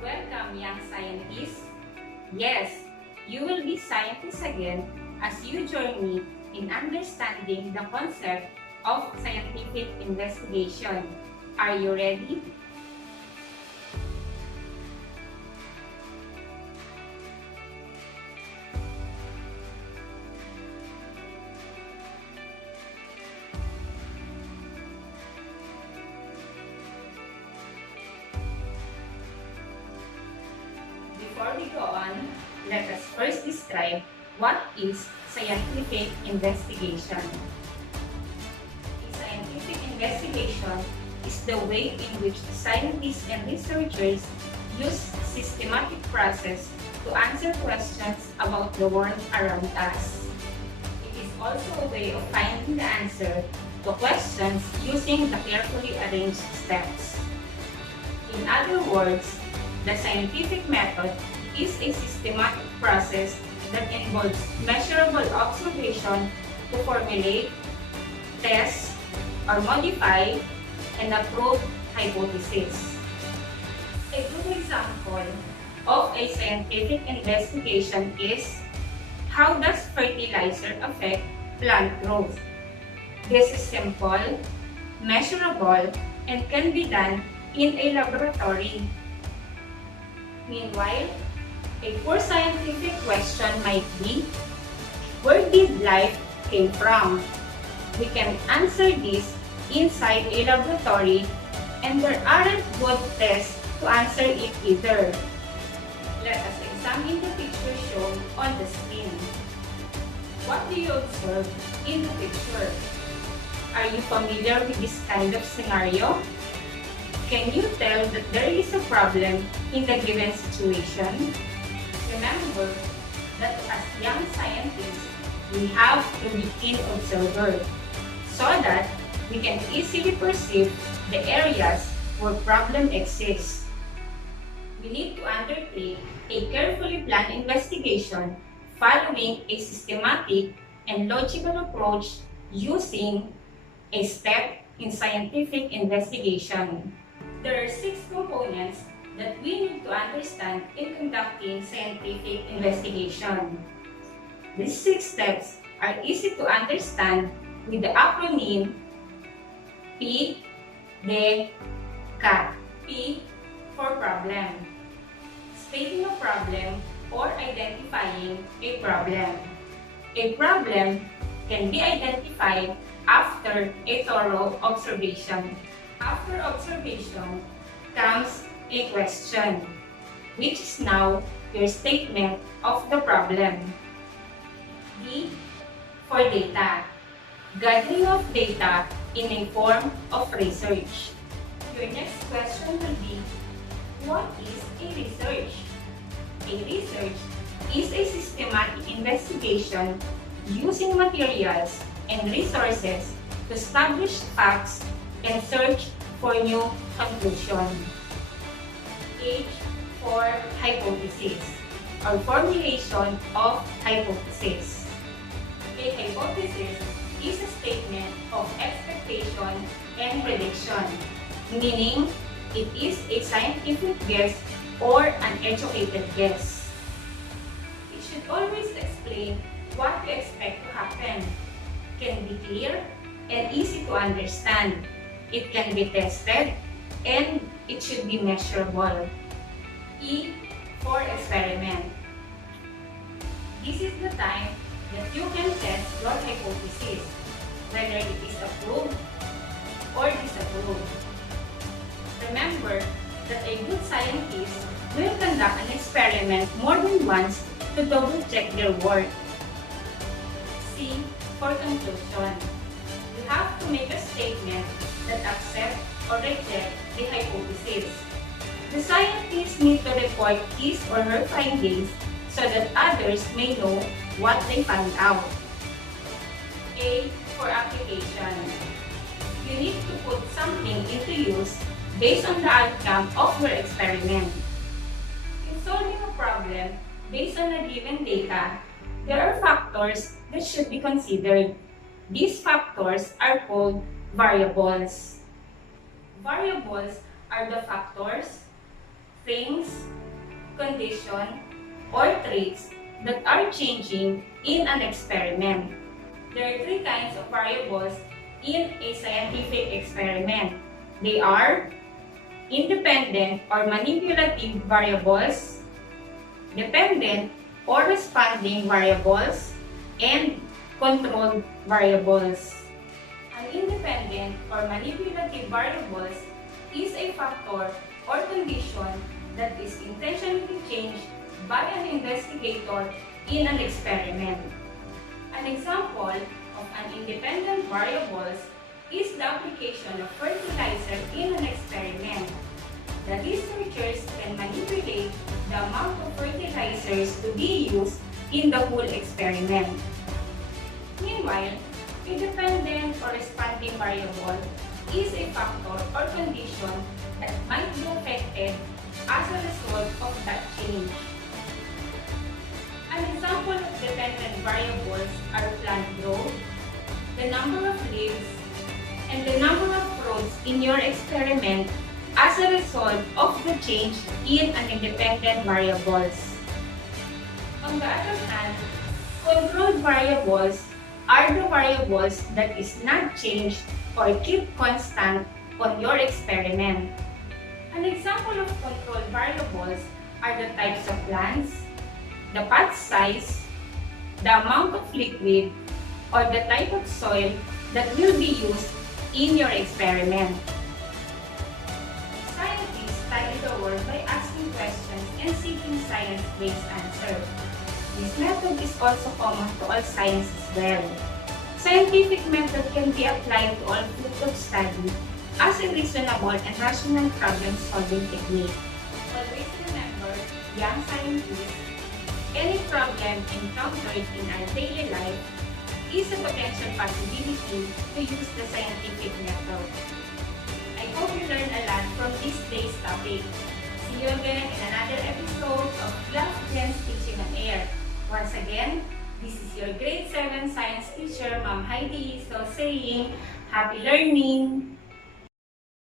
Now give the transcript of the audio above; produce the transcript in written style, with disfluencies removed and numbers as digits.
Welcome, young scientists. Yes, you will be scientists again as you join me in understanding the concept of scientific investigation. Are you ready? Before we go on, let us first describe what is scientific investigation. A scientific investigation is the way in which scientists and researchers use systematic process to answer questions about the world around us. It is also a way of finding the answer to questions using the carefully arranged steps. In other words, the scientific method is a systematic process that involves measurable observation to formulate, test, or modify an approved hypothesis. A good example of a scientific investigation is how does fertilizer affect plant growth? This is simple, measurable, and can be done in a laboratory. Meanwhile, a poor scientific question might be, where did life came from? We can answer this inside a laboratory, and there aren't good tests to answer it either. Let us examine the picture shown on the screen. What do you observe in the picture? Are you familiar with this kind of scenario? Can you tell that there is a problem in the given situation? Remember that as young scientists, we have to be keen observers so that we can easily perceive the areas where problem exists. We need to undertake a carefully planned investigation following a systematic and logical approach using a step in scientific investigation. There are 6 components that we need to understand in conducting scientific investigation. These 6 steps are easy to understand with the acronym P, D, CAT. P for problem. Stating a problem or identifying a problem. A problem can be identified after a thorough observation. After observation comes a question, which is now your statement of the problem. D for data. Gathering of data in a form of research. Your next question will be, what is a research? A research is a systematic investigation using materials and resources to establish facts and search for new conclusions. H for hypothesis or formulation of hypothesis. A hypothesis is a statement of expectation and prediction, meaning it is a scientific guess or an educated guess. It should always explain what you expect to happen, can be clear and easy to understand. It can be tested, and it should be measurable. E for experiment. This is the time that you can test your hypothesis, whether it is approved or disapproved. Remember that a good scientist will conduct an experiment more than once to double-check their work. C for conclusion. You have to make a statement that accept or reject the hypothesis. The scientist needs to report his or her findings so that others may know what they found out. A for application. You need to put something into use based on the outcome of your experiment. In solving a problem based on a given data, there are factors that should be considered. These factors are called variables. Variables are the factors, things, condition, or traits that are changing in an experiment. There are three kinds of variables in a scientific experiment. They are independent or manipulative variables, dependent or responding variables, and controlled variables. An independent or manipulative variables is a factor or condition that is intentionally changed by an investigator in an experiment. An example of an independent variables is the application of fertilizer in an experiment. The researchers can manipulate the amount of fertilizers to be used in the whole experiment. Meanwhile, a dependent or responding variable is a factor or condition that might be affected as a result of that change. An example of dependent variables are plant growth, the number of leaves, and the number of fruits in your experiment as a result of the change in an independent variables. On the other hand, controlled variables are the variables that is not changed or keep constant on your experiment. An example of controlled variables are the types of plants, the pot size, the amount of liquid, or the type of soil that will be used in your experiment. Scientists study the world by asking questions and seeking science-based answers. This method is also common to all science as well. Scientific method can be applied to all fields of study as a reasonable and rational problem-solving technique. Always remember, young scientists, any problem encountered in our daily life is a potential possibility to use the scientific method. I hope you learned a lot from this day's topic. See you again in another episode of Love Jen's Teaching on Air. Once again, this is your grade 7 science teacher, Ma'am Heidi, so saying, happy learning!